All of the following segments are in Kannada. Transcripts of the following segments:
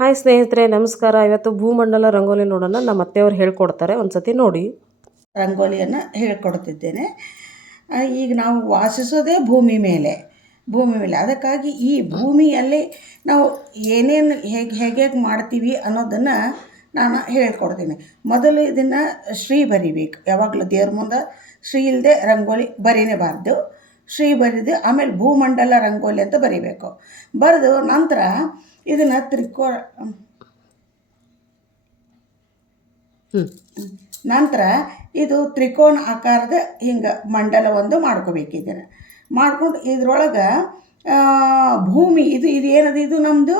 ಹಾಯ್ ಸ್ನೇಹಿತರೆ, ನಮಸ್ಕಾರ. ಇವತ್ತು ಭೂಮಂಡಲ ರಂಗೋಲಿ ನೋಡೋಣ. ನಮ್ಮ ಅತ್ತೆಯವರು ಹೇಳ್ಕೊಡ್ತಾರೆ, ಒಂದ್ಸತಿ ನೋಡಿ. ರಂಗೋಲಿಯನ್ನು ಹೇಳ್ಕೊಡ್ತಿದ್ದೇನೆ. ಈಗ ನಾವು ವಾಸಿಸೋದೇ ಭೂಮಿ ಮೇಲೆ. ಅದಕ್ಕಾಗಿ ಈ ಭೂಮಿಯಲ್ಲಿ ನಾವು ಏನೇನು ಹೇಗೆ ಮಾಡ್ತೀವಿ ಅನ್ನೋದನ್ನು ನಾನು ಹೇಳ್ಕೊಡ್ತೀನಿ. ಮೊದಲು ಇದನ್ನು ಶ್ರೀ ಬರಿಬೇಕು. ಯಾವಾಗಲೂ ದೇವ್ರ ಮುಂದೆ ಶ್ರೀ ಇಲ್ಲದೆ ರಂಗೋಲಿ ಬರೀನೇಬಾರ್ದು. ಶ್ರೀ ಬರೆದು ಆಮೇಲೆ ಭೂಮಂಡಲ ರಂಗೋಲಿ ಅಂತ ಬರಿಬೇಕು. ಬರೆದು ನಂತರ ಇದನ್ನು ನಂತರ ಇದು ತ್ರಿಕೋನ ಆಕಾರದ ಹಿಂಗೆ ಮಂಡಲ ಒಂದು ಮಾಡ್ಕೋಬೇಕು. ಇದನ್ನು ಮಾಡ್ಕೊಂಡು ಇದ್ರೊಳಗೆ ಭೂಮಿ ಇದು ಏನದು, ಇದು ನಮ್ಮದು,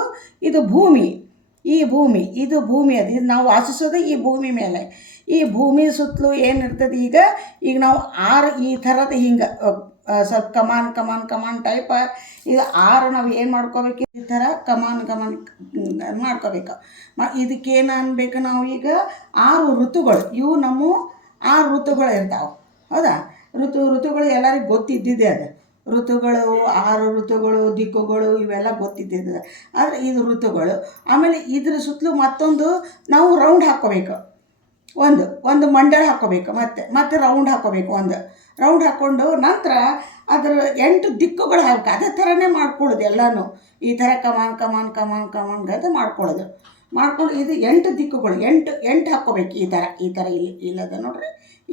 ಇದು ಭೂಮಿ. ಈ ಭೂಮಿ ಇದು ನಾವು ವಾಸಿಸೋದೇ ಈ ಭೂಮಿ ಮೇಲೆ. ಈ ಭೂಮಿ ಸುತ್ತಲೂ ಏನಿರ್ತದೆ, ಈಗ ನಾವು 6 ಈ ಥರದ ಹಿಂಗೆ ಸ್ವಲ್ಪ ಕಮಾನ್ ಟೈಪ್ ಈಗ 6 ನಾವು ಏನು ಮಾಡ್ಕೋಬೇಕು, ಈ ಥರ ಕಮಾನ್ ಮಾಡ್ಕೋಬೇಕು. ಇದಕ್ಕೇನು ಅನ್ಬೇಕು, ನಾವು ಈಗ 6 ಋತುಗಳು, ಇವು ನಮ್ಮ 6 ಋತುಗಳು ಇರ್ತಾವೆ. ಹೌದಾ? ಋತುಗಳು ಎಲ್ಲರಿಗೂ ಗೊತ್ತಿದ್ದಿದೆ. ಅದು ಋತುಗಳು 6 ಋತುಗಳು, ದಿಕ್ಕುಗಳು ಇವೆಲ್ಲ ಗೊತ್ತಿದ್ದಿದೆ. ಆದರೆ ಇದು ಋತುಗಳು. ಆಮೇಲೆ ಇದ್ರ ಸುತ್ತಲೂ ಮತ್ತೊಂದು ನಾವು ರೌಂಡ್ ಹಾಕ್ಕೋಬೇಕು. ಒಂದು ಮಂಡಳ ಹಾಕ್ಕೋಬೇಕು. ಮತ್ತೆ ರೌಂಡ್ ಹಾಕ್ಕೋಬೇಕು. ಒಂದು ರೌಂಡ್ ಹಾಕ್ಕೊಂಡು ನಂತರ ಅದರ 8 ದಿಕ್ಕುಗಳು ಹಾಕಬೇಕು. ಅದೇ ಥರನೇ ಮಾಡ್ಕೊಳ್ಳೋದು ಎಲ್ಲನೂ. ಈ ಥರ ಕಮಾನ್ ಗದ ಮಾಡ್ಕೊಳ್ಳೋದು. ಮಾಡ್ಕೊಂಡು ಇದು 8 ದಿಕ್ಕುಗಳು 8 ಹಾಕ್ಕೋಬೇಕು. ಈ ಥರ ಇಲ್ಲದ ನೋಡ್ರಿ,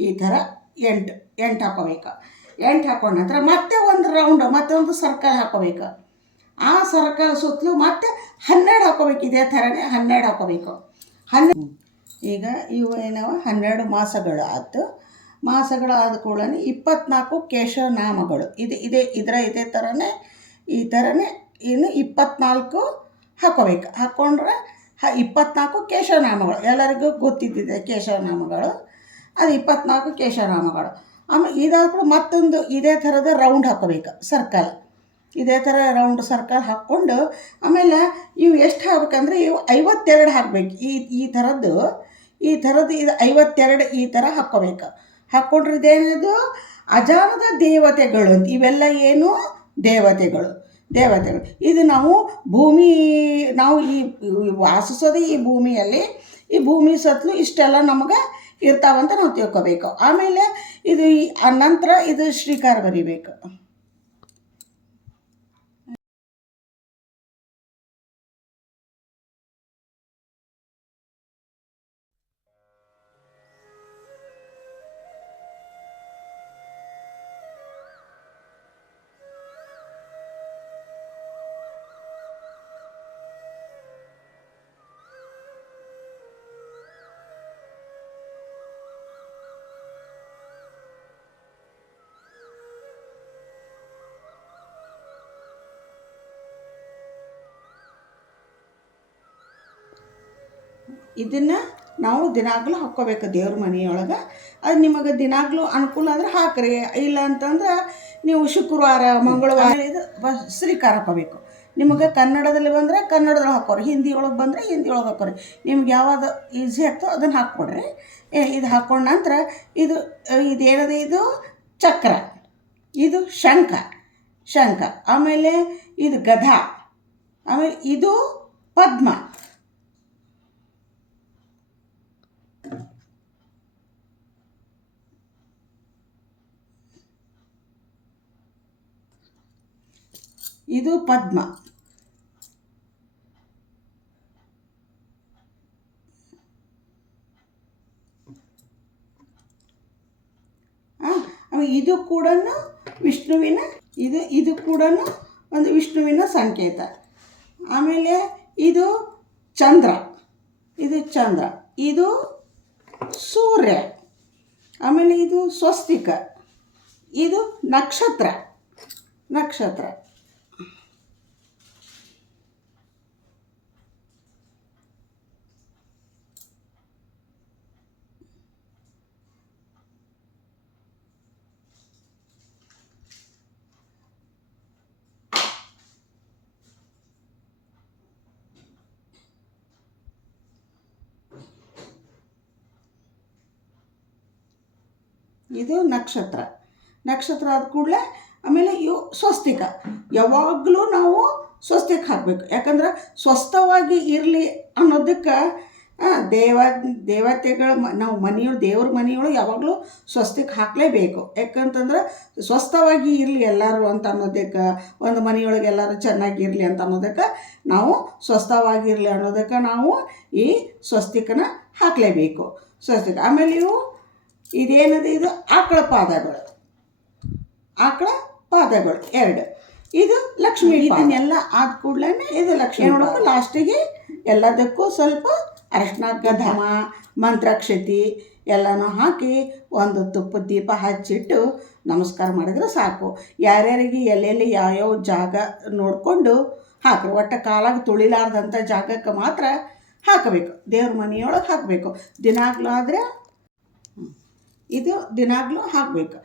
ಈ ಥರ 8 ಹಾಕ್ಕೋಬೇಕು. 8 ಹಾಕ್ಕೊಂಡ ನಂತರ ಮತ್ತೆ ಒಂದು ರೌಂಡ್, ಮತ್ತೆ ಒಂದು ಸರ್ಕಲ್ ಹಾಕ್ಕೋಬೇಕು. ಆ ಸರ್ಕಲ್ ಸುತ್ತಲೂ ಮತ್ತೆ 12 ಹಾಕ್ಕೋಬೇಕು. ಇದೇ ಥರನೇ 12 ಹಾಕ್ಕೋಬೇಕು. ಈಗ ಇವು ಏನವ 12 ಮಾಸಗಳು ಆಯ್ತು. ಮಾಸಗಳಾದ ಕೂಡಲೇ 24 ಕೇಶನಾಮಗಳು. ಇದೇ ಥರನೇ ಈ ಥರನೇ ಇನ್ನು 24 ಹಾಕ್ಕೋಬೇಕು. ಹಾಕ್ಕೊಂಡ್ರೆ 24 ಕೇಶನಾಮಗಳು ಎಲ್ಲರಿಗೂ ಗೊತ್ತಿದ್ದಿದೆ. ಕೇಶನಾಮಗಳು ಅದು 24 ಕೇಶನಾಮಗಳು. ಆಮೇಲೆ ಇದಾದ ಕೂಡ ಮತ್ತೊಂದು ಇದೇ ಥರದ ರೌಂಡ್ ಹಾಕ್ಕೋಬೇಕು. ಸರ್ಕಲ್ ಇದೇ ಥರ ರೌಂಡ್ ಸರ್ಕಲ್ ಹಾಕ್ಕೊಂಡು ಆಮೇಲೆ ಇವು ಎಷ್ಟು ಹಾಕ್ಬೇಕಂದ್ರೆ ಇವು 52 ಹಾಕಬೇಕು. ಈ ಥರದ್ದು ಇದು 52 ಈ ಥರ ಹಾಕ್ಕೋಬೇಕು. ಹಾಕ್ಕೊಂಡ್ರೆ ಇದೇನದು ಅಜಾನದ ದೇವತೆಗಳು ಅಂತ. ಇವೆಲ್ಲ ಏನು ದೇವತೆಗಳು. ಇದು ನಾವು ಈ ವಾಸಿಸೋದೇ ಈ ಭೂಮಿಯಲ್ಲಿ. ಈ ಭೂಮಿ ಸುತ್ತಲೂ ಇಷ್ಟೆಲ್ಲ ನಮಗೆ ಇರ್ತಾವಂತ ನಾವು ತಿಳ್ಕೊಬೇಕು. ಆಮೇಲೆ ಇದು ನಂತರ ಇದು ಶ್ರೀಕಾರ ಬರಿಬೇಕು. ಇದನ್ನು ನಾವು ದಿನಾಗಲೂ ಹಾಕ್ಕೋಬೇಕು ದೇವ್ರ ಮನೆಯೊಳಗೆ. ಅದು ನಿಮಗೆ ದಿನಾಗಲೂ ಅನುಕೂಲ ಆದರೆ ಹಾಕ್ರಿ. ಇಲ್ಲ ಅಂತಂದ್ರೆ ನೀವು ಶುಕ್ರವಾರ, ಮಂಗಳವಾರ ಇದು ಶ್ರೀಕಾರ ಹಾಕ್ಕೋಬೇಕು. ನಿಮಗೆ ಕನ್ನಡದಲ್ಲಿ ಬಂದರೆ ಕನ್ನಡದಲ್ಲಿ ಹಾಕೋರಿ, ಹಿಂದಿ ಒಳಗೆ ಬಂದರೆ ಹಿಂದಿ ಒಳಗೆ ಹಾಕೋರಿ. ನಿಮ್ಗೆ ಯಾವುದು ಈಸಿ ಆಗ್ತೋ ಅದನ್ನು ಹಾಕ್ಕೊಡ್ರಿ. ಇದು ಹಾಕ್ಕೊಂಡ ನಂತರ ಇದೇನದು, ಇದು ಚಕ್ರ, ಇದು ಶಂಖ, ಆಮೇಲೆ ಇದು ಗದ, ಆಮೇಲೆ ಇದು ಪದ್ಮ, ಇದು ಪದ್ಮ, ಇದು ಕೂಡ ವಿಷ್ಣುವಿನ ಇದು ಕೂಡ ಒಂದು ವಿಷ್ಣುವಿನ ಸಂಕೇತ. ಆಮೇಲೆ ಇದು ಚಂದ್ರ, ಇದು ಸೂರ್ಯ, ಆಮೇಲೆ ಇದು ಸ್ವಸ್ತಿಕ, ಇದು ನಕ್ಷತ್ರ. ಇದು ನಕ್ಷತ್ರ ಆದ ಕೂಡಲೇ ಆಮೇಲೆ ಇವು ಸ್ವಸ್ತಿಕ. ಯಾವಾಗಲೂ ನಾವು ಸ್ವಸ್ತಿಕ್ ಹಾಕಬೇಕು. ಯಾಕಂದ್ರೆ ಸ್ವಸ್ಥವಾಗಿ ಇರಲಿ ಅನ್ನೋದಕ್ಕೆ ದೇವತೆಗಳು ನಾವು ದೇವ್ರ ಮನೆಯೊಳಗೆ ಯಾವಾಗಲೂ ಸ್ವಸ್ತಿಕ್ ಹಾಕಲೇಬೇಕು. ಯಾಕಂತಂದ್ರೆ ಸ್ವಸ್ಥವಾಗಿ ಇರಲಿ ಎಲ್ಲರೂ ಅಂತ ಅನ್ನೋದಕ್ಕೆ, ಒಂದು ಮನೆಯೊಳಗೆ ಎಲ್ಲರೂ ಚೆನ್ನಾಗಿರಲಿ ಅಂತ ಅನ್ನೋದಕ್ಕೆ, ನಾವು ಸ್ವಸ್ಥವಾಗಿರಲಿ ಅನ್ನೋದಕ್ಕೆ ನಾವು ಈ ಸ್ವಸ್ತಿಕನ ಹಾಕಲೇಬೇಕು. ಸ್ವಸ್ತಿಕ ಆಮೇಲೆ ಇದೇನದು, ಇದು ಆಕಳ ಪಾದಗಳು 2, ಇದು ಲಕ್ಷ್ಮೀ. ಇದನ್ನೆಲ್ಲ ಆದ ಕೂಡಲೇ ಇದು ಲಕ್ಷ್ಮೀ ನೋಡೋಕೆ ಲಾಸ್ಟಿಗೆ ಎಲ್ಲದಕ್ಕೂ ಸ್ವಲ್ಪ ಅರಿಶಿನ ಘಮ ಮಂತ್ರಾಕ್ಷತೆ ಎಲ್ಲನೂ ಹಾಕಿ ಒಂದು ತುಪ್ಪದ ದೀಪ ಹಚ್ಚಿಟ್ಟು ನಮಸ್ಕಾರ ಮಾಡಿದ್ರೆ ಸಾಕು. ಯಾರ್ಯಾರಿಗೆ ಎಲ್ಲೆಲ್ಲಿ ಯಾವ್ಯಾವ ಜಾಗ ನೋಡಿಕೊಂಡು ಹಾಕ್ರಿ. ಒಟ್ಟು ಕಾಲಾಗ ತುಳಿಲಾರ್ದಂಥ ಜಾಗಕ್ಕೆ ಮಾತ್ರ ಹಾಕಬೇಕು. ದೇವ್ರ ಮನೆಯೊಳಗೆ ಹಾಕಬೇಕು. ದಿನಾಗ್ಲೂ ಆದರೆ ಇದು ದಿನಾಗ್ಲೂ ಹಾಕಬೇಕು.